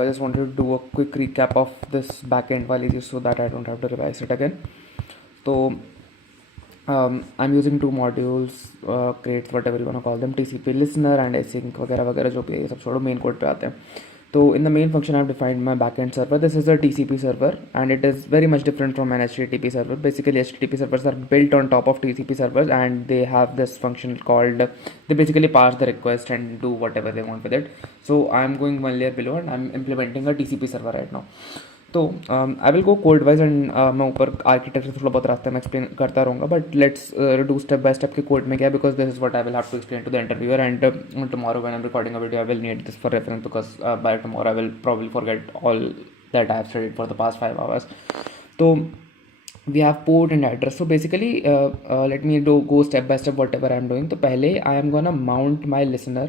I just wanted to do a quick recap of this backend wali just so that I don't have to revise it again. So I'm using two modules, create whatever you want to call them, TCP listener and async वगैरह वगैरह जो भी है ये सब छोड़ो, main code पे आते हैं. तो in the main function I've defined my backend server. This is a TCP server and it is very much different from an HTTP server. Basically HTTP servers are built on top of TCP servers and they have this function called, they basically pass the request and do whatever they want with it. So I'm going one layer below and I'm implementing a TCP server right now. तो I will go code wise and मैं ऊपर architecture थोड़ा बहुत रास्ते में explain करता रहूँगा, but let's do step by step के कोड में क्या, because this is what I will have to explain to the interviewer and tomorrow when I am recording a video I will need this for reference because by tomorrow I will probably forget all that I have studied for the past 5 hours. तो we have port and address. So basically let me go step by step whatever I am doing. तो पहले I am gonna mount my listener.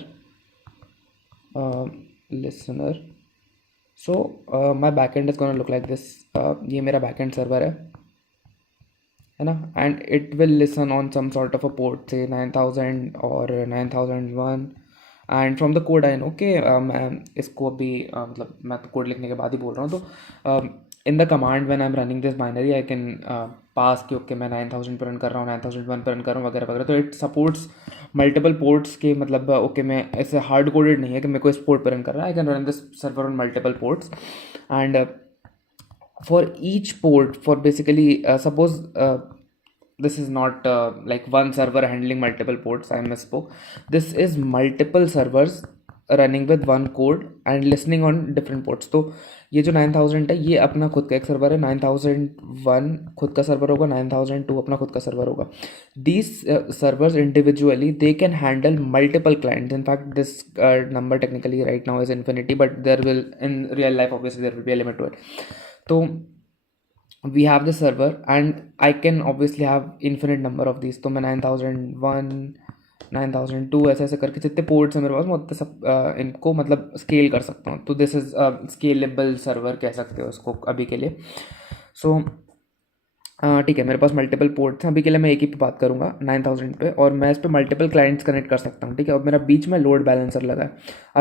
So my backend is gonna look like this. ये मेरा backend server है ना, and it will listen on some sort of a port, say 9000 or 9001. And from the code I know कि मैं इसको अभी मतलब मैं तो कोड लिखने के बाद ही बोल रहा हूँ. तो in the command when I am running this binary I can pass कि ओके मैं 9000 पर रन कर रहा हूँ, 9001 पर रन कर रहा हूँ वगैरह वगैरह. तो इट सपोर्ट्स मल्टीपल पोर्ट्स के, मतलब ओके मैं ऐसे हार्ड कोडेड नहीं है कि मेरे को इस पोर्ट पर रन कर रहा है. I can run this server on multiple ports and for each port, for basically suppose this is not like one server handling multiple ports. I misspoke. This is multiple servers running with one code and listening on different ports. तो ये जो 9000 है ये अपना खुद का एक server है, 9001 खुद का सर्वर होगा, 9002 अपना खुद का सर्वर होगा. These servers individually they can handle multiple clients. In fact this number technically right now is infinity, but there will in real life obviously there will be a limit to it. तो we have the server and I can obviously have infinite number of these. तो मैं 9001 9002 ऐसे ऐसे करके जितने ports हैं मेरे पास मैं उतने सब इनको मतलब स्केल कर सकता हूँ. तो दिस इज़ स्केलेबल सर्वर कह सकते हो इसको अभी के लिए. सो ठीक है, मेरे पास मल्टीपल पोर्ट्स हैं. अभी के लिए मैं एक ही पे बात करूँगा 9000 पे, और मैं इस पर मल्टीपल क्लाइंट्स कनेक्ट कर सकता हूँ. ठीक है, और मेरा बीच में लोड बैलेंसर लगा है.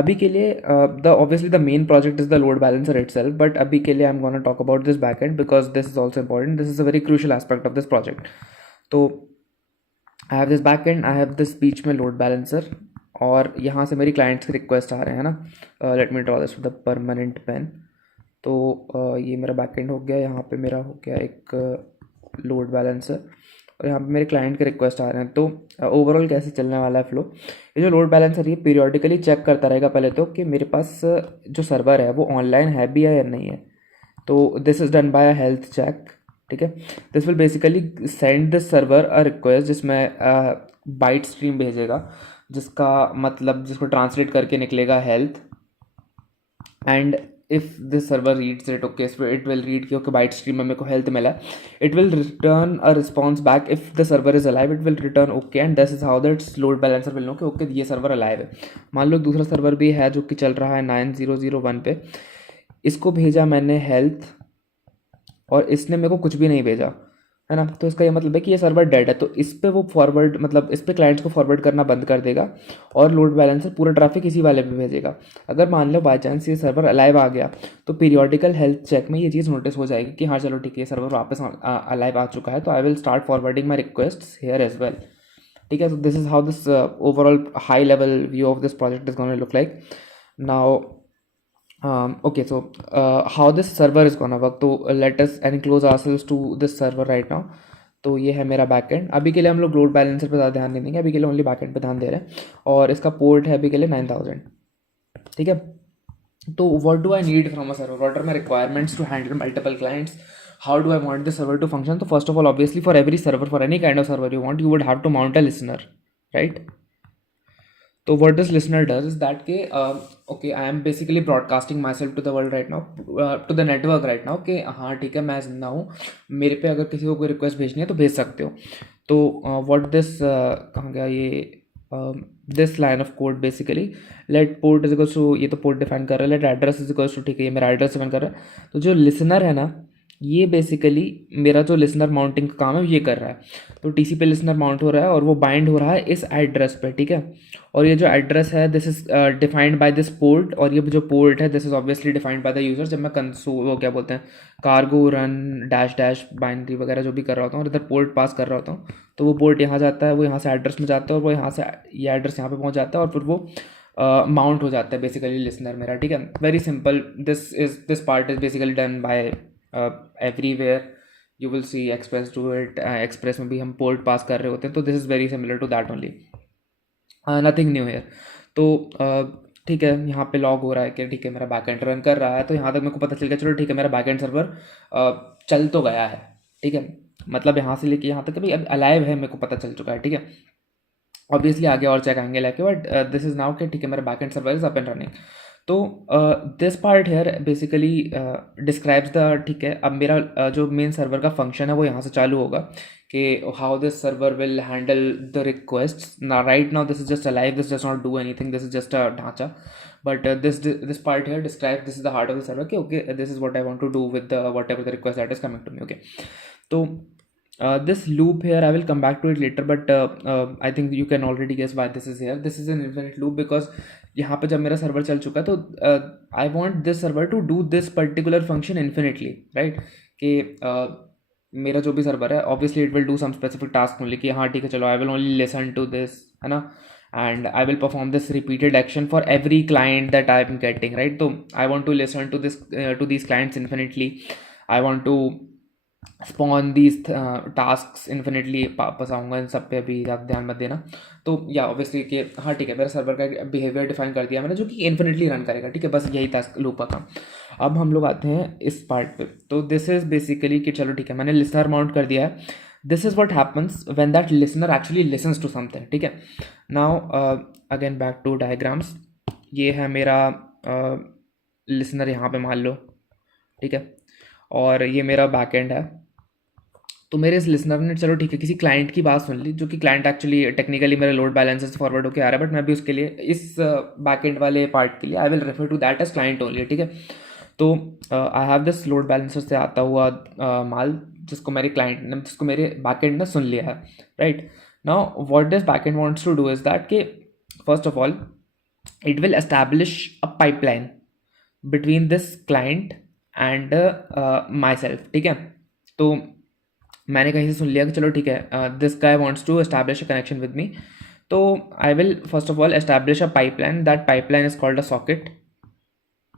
अभी के लिए the obviously the main project is the load balancer itself, but अभी के लिए I am gonna talk about this backend because this is also important. This is a very crucial aspect of this project. तो I have this backend, I have this बीच में load balancer, और यहाँ से मेरी क्लाइंट्स के request आ रहे हैं ना. Let me draw this with the permanent pen. तो ये मेरा बैकएंड हो गया. यहाँ पे मेरा हो गया एक लोड बैलेंसर और यहाँ पे मेरे क्लाइंट के रिक्वेस्ट आ रहे हैं. तो ओवरऑल कैसे चलने वाला है फ्लो, ये जो लोड बैलेंसर ये पीरियोडिकली चेक करता रहेगा पहले तो कि मेरे पास जो सर्वर है वो ऑनलाइन है भी या नहीं है. तो this is done by a health check. ठीक है, this will basically send this server a request जिसमें बाइट स्ट्रीम भेजेगा, जिसका मतलब जिसको ट्रांसलेट करके निकलेगा health. And if this server reads it, okay, so it will read कि okay byte stream में मेरे को health मिला. It will return a response back. If the server is alive it will return okay, and this is how that load balancer will know कि okay ये server alive है. मान लो दूसरा server भी है जो कि चल रहा है 9001 पे, इसको भेजा मैंने health और इसने मेरे को कुछ भी नहीं भेजा, है ना. तो इसका ये मतलब है कि ये सर्वर डेड है. तो इस पर वो फॉरवर्ड मतलब इस पर क्लाइंट्स को फॉरवर्ड करना बंद कर देगा और लोड बैलेंसर पूरा ट्रैफिक इसी वाले पे भेजेगा. अगर मान लो बाई चांस ये सर्वर अलाइव आ गया तो पीरियोडिकल हेल्थ चेक में ये चीज़ नोटिस हो जाएगी कि हाँ चलो ठीक है ये सर्वर वापस अलाइव आ चुका है. तो I will start forwarding my request here as well. ठीक है, so this is how this overall high level view of this project is going to look like. Now okay, so how this server is gonna work. तो let us enclose ourselves to this server right now. तो ये है मेरा backend. अभी के लिए हम लोग लोड बैलेंसर पे ज़्यादा ध्यान नहीं देंगे, अभी के लिए ओनली बैकएंड पे ध्यान दे रहे हैं, और इसका पोर्ट है अभी के लिए 9000. ठीक है, तो what do I need from a server, what are my requirements to handle multiple clients, how do I want the server to function. तो first of all obviously for every server, for any kind of server you want, you would have to mount a listener, right. So what this listener does is that के okay I am basically broadcasting myself to the world right now, to the network right now कि हाँ ठीक है मैं जिंदा हूँ, मेरे पे अगर किसी को कोई रिक्वेस्ट भेजनी है तो भेज सकते हो. तो what this कहाँ गया ये this line of code basically let port is equals to, ये तो पोर्ट डिफाइन कर रहा है, let address is equals to, ठीक है ये मेरा एड्रेस डिफाइन कर रहा है. तो जो लिसनर है ना ये बेसिकली मेरा जो लिसनर माउंटिंग का काम है ये कर रहा है। तो टीसी पे लिसनर माउंट हो रहा है और वो बाइंड हो रहा है इस एड्रेस पे, ठीक है। और ये जो एड्रेस है this is defined by this port, और ये जो पोर्ट है this is obviously defined by the user. जब मैं कंसोल वो क्या बोलते हैं cargo run dash dash binary वगैरह जो भी कर रहा होता हूँ और इधर पोर्ट पास कर रहा होता हूँ, तो वो पोर्ट यहाँ जाता है, वो यहाँ से एड्रेस में जाता है और वो यहाँ से ये एड्रेस यहाँ पे पहुँच जाता है और फिर वो माउंट हो जाता है बेसिकली लिसनर मेरा, ठीक है। Very simple, this part is basically done by everywhere. You will see express do it, express में भी हम पोर्ट पास कर रहे होते हैं, तो this is very similar to that only, nothing new here. तो ठीक है, यहाँ पे लॉग हो रहा है कि ठीक है मेरा बैकएंड रन कर रहा है, तो यहाँ तक मेरे को पता चल गया चलो ठीक है मेरा बैकएंड सर्वर चल तो गया है, ठीक है। मतलब यहाँ से लेके यहाँ तक कि भाई अब अलाइव है, मेरे को पता चल चुका है, ठीक है। ऑब्वियसली आगे और चेक आएंगे लाके, बट दिस इज नाउ कि ठीक है मेरा backend server is up and running. तो this part here basically describes the, ठीक है, अब मेरा जो मेन सर्वर का फंक्शन है वो यहाँ से चालू होगा कि how this server will handle the request ना। Right now this is just alive, this does not do anything, this is just a ढांचा, but this part here describe this is the heart of the server कि okay this is what I want to do with whatever the request that is coming to me, okay. तो this loop here I will come back to it later, but I think you can already guess why this is here. This is an infinite loop because यहाँ पे जब मेरा server चल चुका है तो I want this server to do this particular function infinitely, right? कि मेरा जो भी सर्वर है obviously it will do some specific task only कि हाँ ठीक है चलो I will only listen to this, है ना, and I will perform this repeated action for every client that I am getting, right? तो I want to listen to this to these clients infinitely. I want to spawn these task infinitely, वापस आऊँगा इन सब पे, अभी ज़्यादा ध्यान मत देना। तो या ऑब्वियसली कि हाँ ठीक है मेरा सर्वर का बिहेवियर डिफाइन कर दिया मैंने जो कि इन्फिनिटली रन करेगा, ठीक है, बस यही था लूप का काम। अब हम लोग आते हैं इस पार्ट पे। तो दिस इज़ बेसिकली कि चलो ठीक है मैंने लिसनर माउंट कर दिया है। This is what happens when that listener actually listens to something, ठीक है। Now again back to diagrams, ये है मेरा लिसनर यहाँ पे मान लो, ठीक है, और ये मेरा बैकएंड है। तो मेरे इस लिसनर ने चलो ठीक है किसी क्लाइंट की बात सुन ली, जो कि क्लाइंट एक्चुअली टेक्निकली मेरे लोड बैलेंसर से फॉरवर्ड होकर आ रहा है, बट मैं भी उसके लिए इस बैकएंड वाले पार्ट के लिए I will refer to that as client only, ठीक है। तो I have this load balancer से आता हुआ माल जिसको मेरे क्लाइंट ने, जिसको मेरे बैकएंड ने सुन लिया है, right. Now what this backend wants to do is that कि first of all it will establish a pipeline between this client and myself, ठीक है। तो मैंने कहीं से सुन लिया कि चलो ठीक है this guy wants to establish a connection with me, तो I will first of all establish a pipeline, that pipeline is called a socket,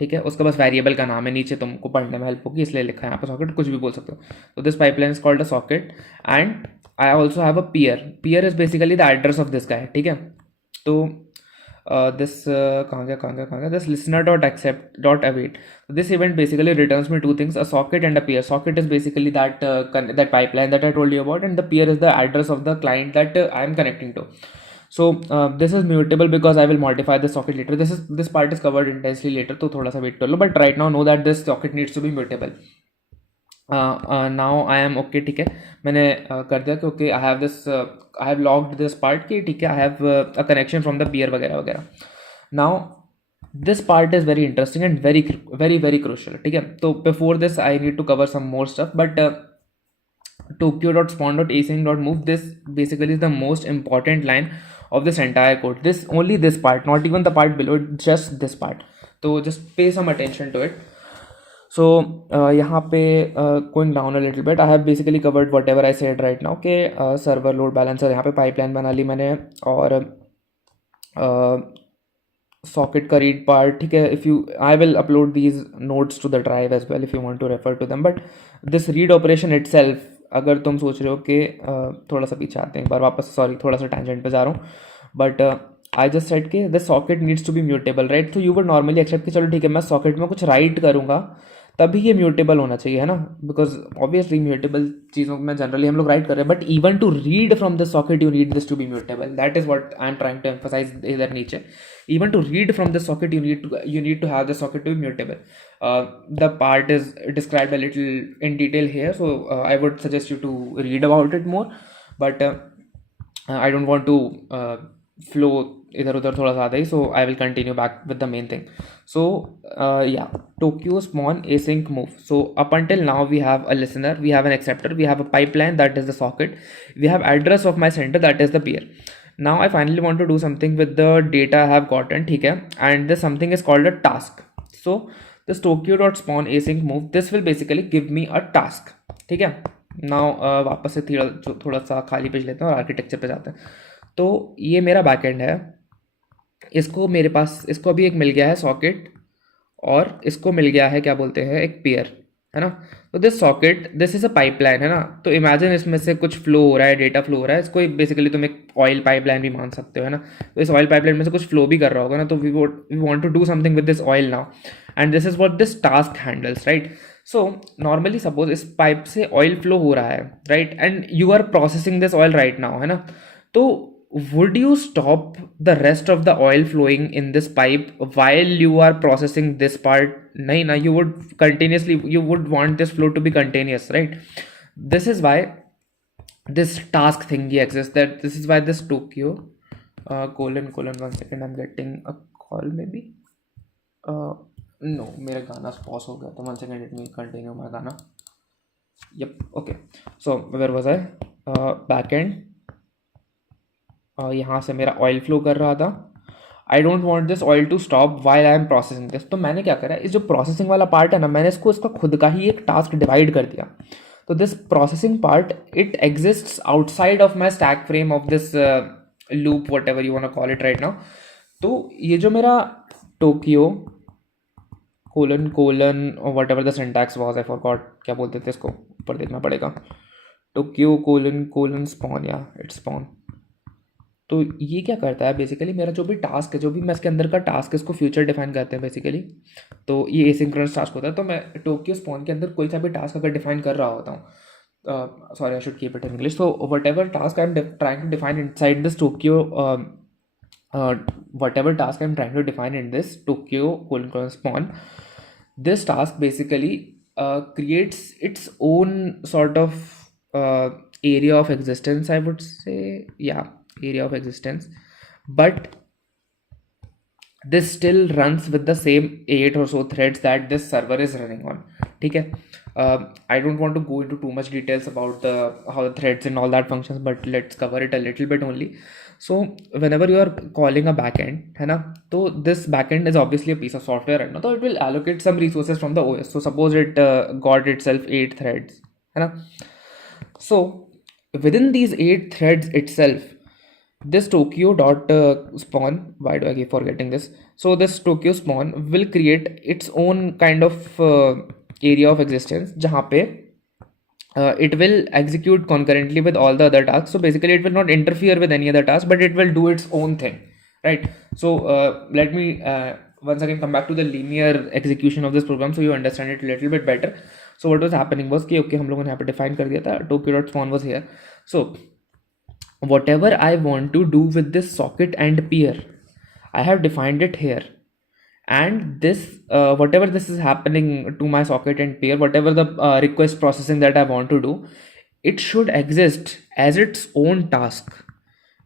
ठीक है। उसका बस वेरिएबल का नाम है, नीचे तुमको पढ़ने में हेल्प होगी इसलिए लिखा है यहाँ पर सॉकेट, कुछ भी बोल सकते हो। तो this pipeline is called a socket and I also have a peer is basically the address of this guy, ठीक है। तो this कहाँ गया this listener dot accept dot await. This event basically returns me two things: a socket and a peer. Socket is basically that that pipeline that I told you about, and the peer is the address of the client that I am connecting to. So this is mutable because I will modify the socket later. This part is covered intensely later, तो थोड़ा सा wait कर लो, but right now know that this socket needs to be mutable. Now I am okay, ठीक है, मैंने कर दिया कि okay I have logged this part कि ठीक है I have a connection from the peer वगैरह वगैरह। Now this part is very interesting and very very very crucial, ठीक है। तो before this I need to cover some more stuff, but tokyo.spawn.async.move, this basically is the most important line of this entire code, this only this part, not even the part below it, just this part. So just pay some attention to it. So यहाँ पे going down a little bit, I have basically covered whatever I said right now कि server load balancer यहाँ पे pipeline बना ली मैंने, और socket का read part, ठीक है। If you I will upload these notes to the drive as well if you want to refer to them, but this read operation itself, अगर तुम सोच रहे हो कि थोड़ा सा पीछे आते हैं एक बार वापस, सॉरी थोड़ा सा टैंजेंट पे जा रहा हूँ, बट आई जस्ट सेड कि the socket needs to be mutable, right. तो यू वुड नॉर्मली एक्सेप्ट कि चलो ठीक है मैं सॉकेट में कुछ राइट करूँगा तभी ये म्यूटेबल होना चाहिए, है ना, बिकॉज ऑब्वियसली म्यूटेबल चीज़ों में जनरली हम लोग राइट कर रहे हैं, but even to read from the socket you need this to be mutable, that is what I am trying to emphasise इधर नीचे। Even to read from the socket you need to have the socket to be mutable. The part is described a little in detail here, so I would suggest you to read about it more, but I don't want to flow इधर उधर थोड़ा ज़्यादा ही, so I will continue back with the main thing. So yeah, Tokyo spawn async move. So up until now we have a listener, we have an acceptor, we have a pipeline, that is the socket, we have address of my center, that is the peer. Now I finally want to do something with the data I have gotten, ठीक है, and this something is called a task. So this Tokyo.spawn async move, this will basically give me a task, ठीक है. Now वापस से थोड़ा सा खाली page लेते हैं और आर्किटेक्चर पे जाते हैं. तो ये मेरा बैकएंड है, इसको मेरे पास, इसको अभी एक मिल गया है सॉकेट, और इसको मिल गया है क्या बोलते हैं, एक पेयर, है ना. तो this socket, this is a pipeline, है ना. तो इमेजिन इसमें से कुछ फ्लो हो रहा है, डेटा फ्लो हो रहा है, इसको बेसिकली तुम एक ऑयल पाइपलाइन भी मान सकते हो, है ना. तो इस ऑयल पाइपलाइन में से कुछ फ्लो भी कर रहा होगा ना, तो we want to do something with this oil now, and this is what this task handles, right. So normally suppose इस पाइप से ऑयल फ्लो हो रहा है, right, and you are processing this oil right now, है ना. तो would you stop the rest of the oil flowing in this pipe while you are processing this part? Nahi na, you would continuously, you would want this flow to be continuous, right? This is why this task thingy exists, that this is why this Tokyo colon 1 second, I'm getting a call maybe. No, मेरा गाना pause हो गया, तो 1 second, let me continue my गाना. Yep, okay. So where was I? Backend. यहाँ से मेरा oil flow कर रहा था. I don't want this oil to stop while I am processing this. तो मैंने क्या करा, इस जो प्रोसेसिंग वाला पार्ट है ना, मैंने इसका खुद का ही एक टास्क डिवाइड कर दिया. तो this processing part, it exists outside of my stack frame of this loop, whatever you want to call it right now. तो ये जो मेरा Tokyo colon whatever the syntax was, I forgot क्या बोलते थे इसको, ऊपर देखना पड़ेगा. टोक्यो कोलन स्पॉन, या इट्स स्पॉन. तो ये क्या करता है बेसिकली, मेरा जो भी टास्क है, जो भी मैं इसके अंदर का टास्क है, इसको फ्यूचर डिफाइन करते हैं बेसिकली. तो ये एसिंक्रोनस टास्क होता है. तो मैं टोक्यो स्पॉन के अंदर कोई सा भी टास्क अगर डिफाइन कर रहा होता हूँ, sorry I should keep it in English. तो whatever task I am trying to define inside this Tokio, whatever task I'm trying to define in this Tokyo colon spawn, this task basically creates its own sort of area of existence, I would say. Yeah, area of existence, but this still runs with the same 8 or so threads that this server is running on. ठीक है. I don't want to go into too much details about how the threads and all that functions, but let's cover it a little bit only. So whenever you are calling a backend, है ना, तो this backend is obviously a piece of software, right? So it will allocate some resources from the OS. So suppose it got itself 8 threads, है ना. So within these 8 threads itself, this Tokyo dot spawn, why do I keep forgetting this? So this Tokyo spawn will create its own kind of area of existence, जहाँ पे it will execute concurrently with all the other tasks. So basically it will not interfere with any other task, but it will do its own thing, right? So let me once again come back to the linear execution of this program so you understand it a little bit better. So what was happening was कि okay, हम लोगों ने यहाँ पे define कर दिया था, Tokyo.spawn was here. So whatever I want to do with this socket and peer, I have defined it here. And this whatever this is happening to my socket and peer, whatever the request processing that I want to do, it should exist as its own task.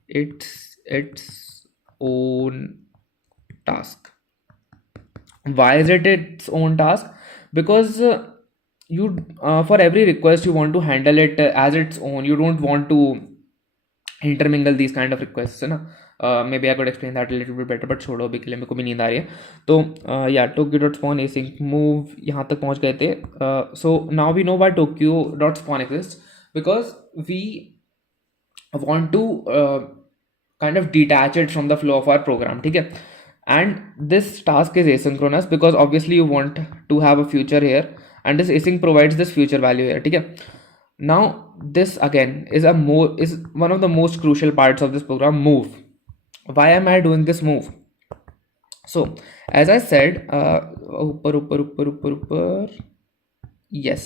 Its own task. Why is it its own task? Because you for every request you want to handle it as its own. You don't want to intermingle these kind of requests, है ना. Maybe I could explain that a little bit better, but छोड़ो अभी के लिए, मेरे को भी नींद आ रही है. तो yeah, Tokyo.spawn async move यहाँ तक पहुँच गए थे. So now we know why Tokyo.spawn exists, because we want to kind of detach it from the flow of our program, ठीक है. And this task is asynchronous because obviously you want to have a future here, and this async provides this future value here, ठीक है. Now this again is one of the most crucial parts of this program, move. Why am I doing this move? So as I said, yes.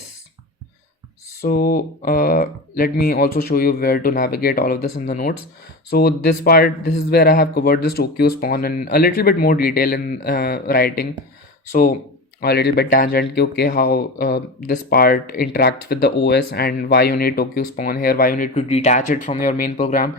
So let me also show you where to navigate all of this in the notes. So this is where I have covered this Tokyo spawn in a little bit more detail in writing. So a little bit tangent, okay, how this part interacts with the OS and why you need Tokyo spawn here, why you need to detach it from your main program.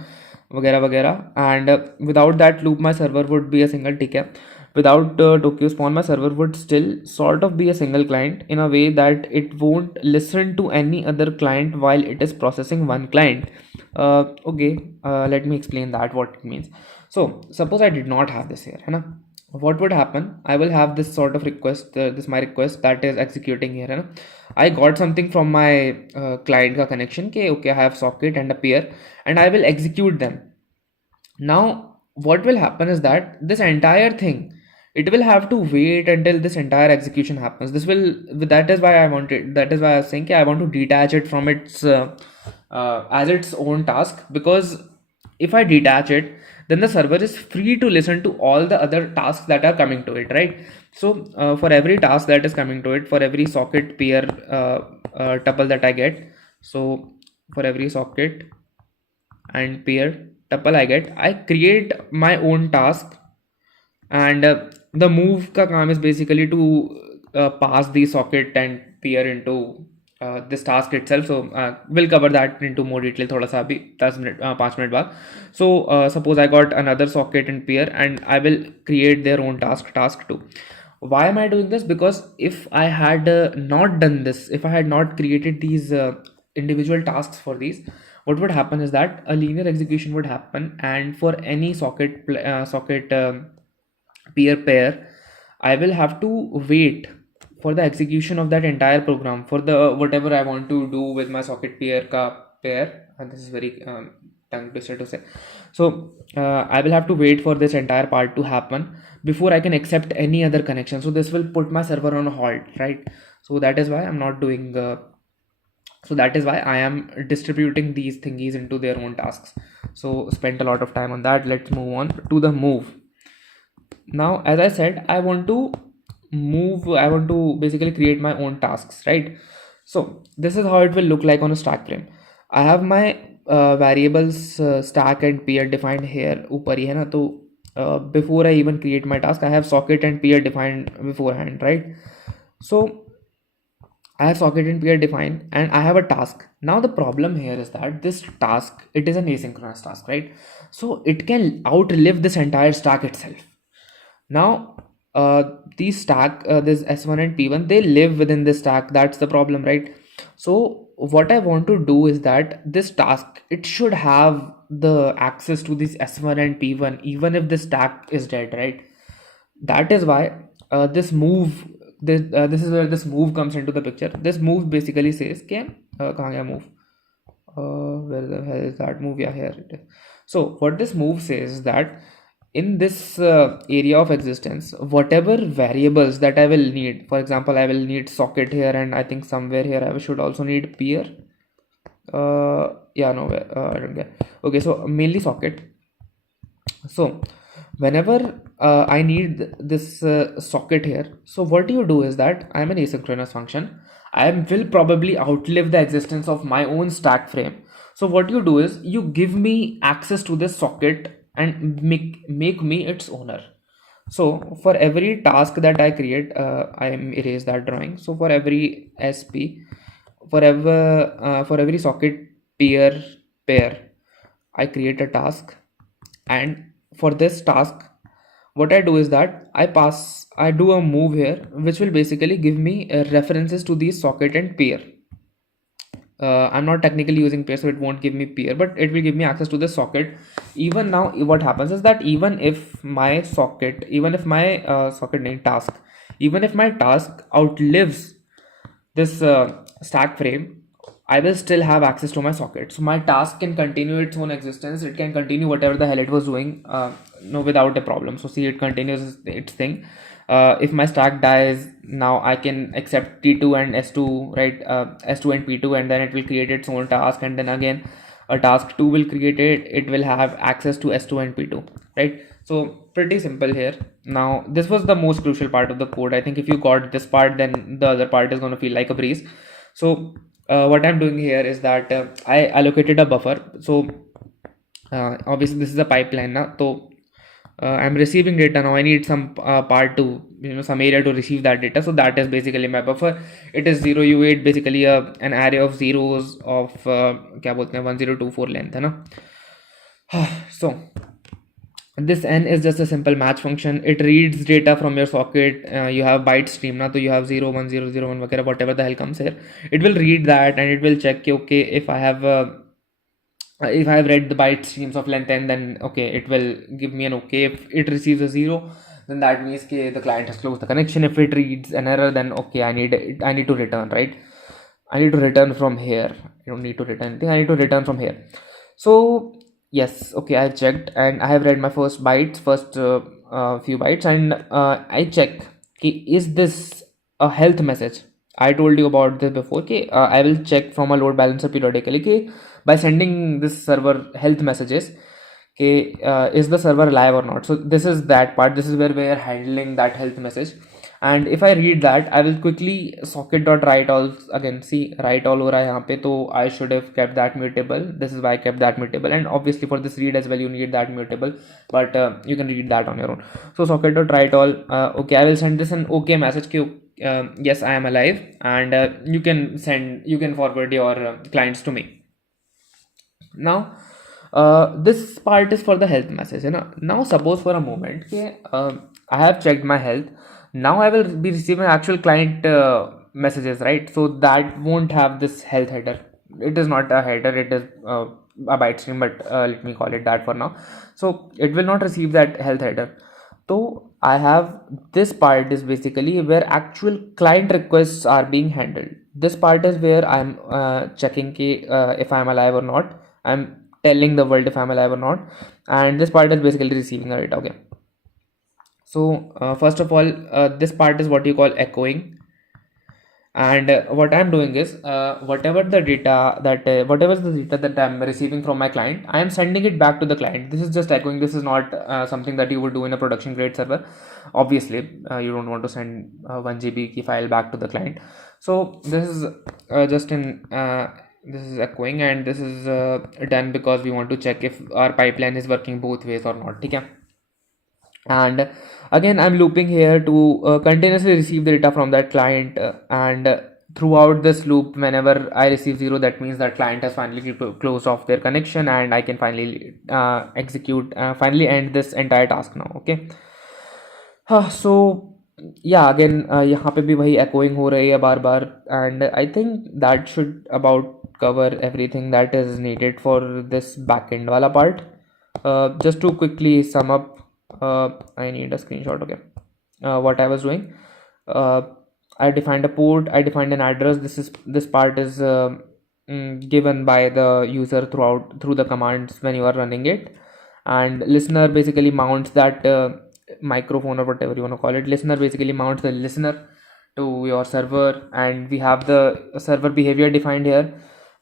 वगैरह वगैरह, and without that loop my server would be a single, ठीक है. Without Tokyo Spawn my server would still sort of be a single client in a way that it won't listen to any other client while it is processing one client. Okay, let me explain that what it means. So suppose I did not have this here, है ना. What would happen? I will have this sort of request, this my request that is executing here, है ना. I got something from my client का connection के okay I have socket and a peer and I will execute them. Now what will happen is that this entire thing, it will have to wait until this entire execution happens. This will, that is why I wanted, that is why I was saying I want to detach it from its as its own task, because if I detach it, then the server is free to listen to all the other tasks that are coming to it, right? So for every task that is coming to it, for every socket peer tuple that I get, so for every socket and peer tuple I get, I create my own task, and the move ka kaam is basically to pass the socket and peer into this task itself. So we'll cover that into more detail thoda sa abhi 10 minute 5 minute baad. So suppose I got another socket and peer and I will create their own task 2. Why am I doing this? Because if I had not done this, if I had not created these individual tasks for these, what would happen is that a linear execution would happen, and for any socket peer pair, I will have to wait for the execution of that entire program for the whatever I want to do with my socket peer ka pair. And this is very tongue twister to say. So I will have to wait for this entire part to happen before I can accept any other connection. So this will put my server on hold, right? So that is why I'm not doing so that is why I am distributing these thingies into their own tasks. So spent a lot of time on that. Let's move on to the move. Now as I said, I want to basically create my own tasks, right? So this is how it will look like on a stack frame. I have my variables stack and peer defined here ऊपर ही है ना. तो before I even create my task, I have socket and peer defined beforehand, right? So I have socket and peer defined and I have a task. Now the problem here is that this task, it is an asynchronous task, right? So it can outlive this entire stack itself. Now these stack, this S1 and P1, they live within this stack. That's the problem, right? So what I want to do is that this task, it should have the access to this S1 and P1 even if the stack is dead, right? That is why this move, this is where this move comes into the picture. This move basically says can kahan gaya move, where the hell is that move? Yeah, here it is. So what this move says is that in this area of existence, whatever variables that I will need, for example I will need socket here, and I think somewhere here I should also need peer. Yeah, nowhere, I don't get. Okay, so mainly socket. So whenever I need this socket here, so what you do is that I'm an asynchronous function. I will probably outlive the existence of my own stack frame. So what you do is you give me access to this socket and make me its owner. So for every task that I create, I erase that drawing. So for every SP, for every socket peer pair, I create a task, and for this task what I do is that I do a move here which will basically give me references to these socket and peer. I'm not technically using peer, so it won't give me peer, but it will give me access to the socket. Even now what happens is that even if my socket name task, even if my task outlives this stack frame, I will still have access to my socket. So my task can continue its own existence. It can continue whatever the hell it was doing, without a problem. So see, it continues its thing. If my stack dies, now I can accept T2 and S2, right? S2 and P2, and then it will create its own task, and then again a task 2 will create it. It will have access to S2 and P2, right? So pretty simple here. Now this was the most crucial part of the code. I think if you got this part, then the other part is going to feel like a breeze. So what I'm doing here is that I allocated a buffer. So obviously this is a pipeline now. So I'm receiving data now. I need some part to, some area to receive that data. So that is basically my buffer. It is 0u8, basically an array of zeros of क्या बोलते हैं 1024 length है ना. So this n is just a simple match function. It reads data from your socket. You have byte stream now, so you have 0 1 0 0 1 whatever the hell comes here. It will read that and it will check, okay, if I have read the byte streams of length n, then okay, it will give me an okay. If it receives a 0, then that means okay, the client has closed the connection. If it reads an error, then okay, I need to return, right? I need to return from here. I don't need to return anything. I need to return from here. So yes, okay, I've checked and I have read my first bytes, first few bytes, and I check, okay, is this a health message? I told you about this before. Okay, I will check from a load balancer periodically. Okay, by sending this server health messages. Okay, is the server live or not? So this is that part. This is where we are handling that health message. And if I read that, I will quickly socket.write all again. See, write all over यहाँ पे, तो I should have kept that mutable. This is why I kept that mutable, and obviously for this read as well you need that mutable, but you can read that on your own. So socket.write all. Okay, I will send this an okay message. Yes, I am alive, and you can forward your clients to me. Now this part is for the health message, you know. Now suppose for a moment, okay, I have checked my health. Now I will be receiving actual client messages, right? So that won't have this health header. It is not a header, it is a byte stream, but let me call it that for now. So it will not receive that health header. So I have this part is basically where actual client requests are being handled. This part is where I'm checking if I'm alive or not. I'm telling the world if I'm alive or not, and this part is basically receiving the data. Okay, so first of all, this part is what you call echoing, and what I'm doing is whatever the data that I'm receiving from my client, I am sending it back to the client. This is just echoing. This is not something that you would do in a production grade server. Obviously you don't want to send 1 GB key file back to the client. So this is just in this is echoing, and this is done because we want to check if our pipeline is working both ways or not. Okay, and again I'm looping here to continuously receive the data from that client, and throughout this loop, whenever I receive 0, that means that client has finally closed off their connection, and I can finally finally end this entire task now. Okay, so yeah, again यहाँ पे भी वही echoing हो रही है बार बार, and I think that should about cover everything that is needed for this backend वाला part. Just to quickly sum up, I need a screenshot. Okay, what I was doing, I defined a port, I defined an address. This part is given by the user through the commands when you are running it, and listener basically mounts that microphone or whatever you want to call it. Listener basically mounts the listener to your server, and we have the server behavior defined here.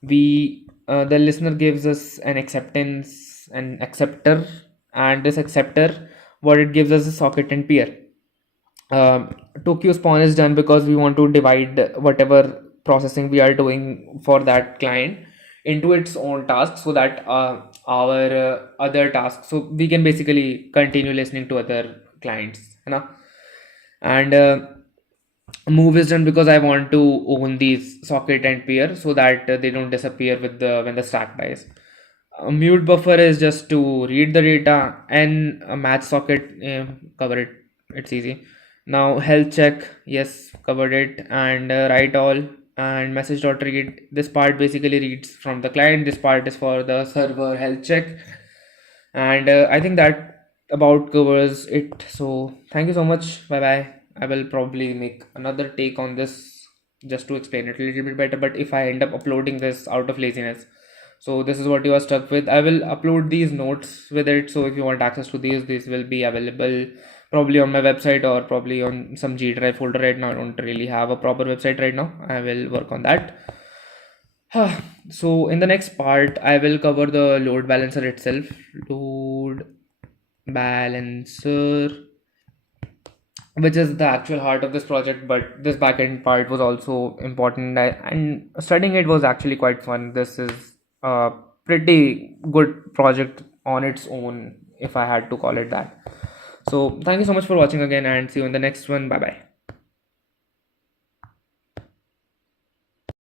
The listener gives us an acceptor, and this acceptor, what it gives us is socket and peer. Tokyo spawn is done because we want to divide whatever processing we are doing for that client into its own tasks, so that our other tasks, so we can basically continue listening to other clients, you know. And move is done because I want to own these socket and peer, so that they don't disappear with the when the stack dies. Mute buffer is just to read the data, and match socket, cover it, it's easy. Now health check, yes, covered it, and write all, and message.read. This part basically reads from the client. This part is for the server health check, and I think that about covers it. So thank you so much. Bye bye. I will probably make another take on this just to explain it a little bit better, but if I end up uploading this out of laziness, so this is what you are stuck with. I will upload these notes with it, so if you want access to these will be available probably on my website or probably on some G Drive folder. Right now I don't really have a proper website right now. I will work on that. So in the next part I will cover the load balancer itself. Load balancer, which is the actual heart of this project, but this backend part was also important, and studying it was actually quite fun. This is a pretty good project on its own, if I had to call it that. So thank you so much for watching again, and see you in the next one. Bye bye.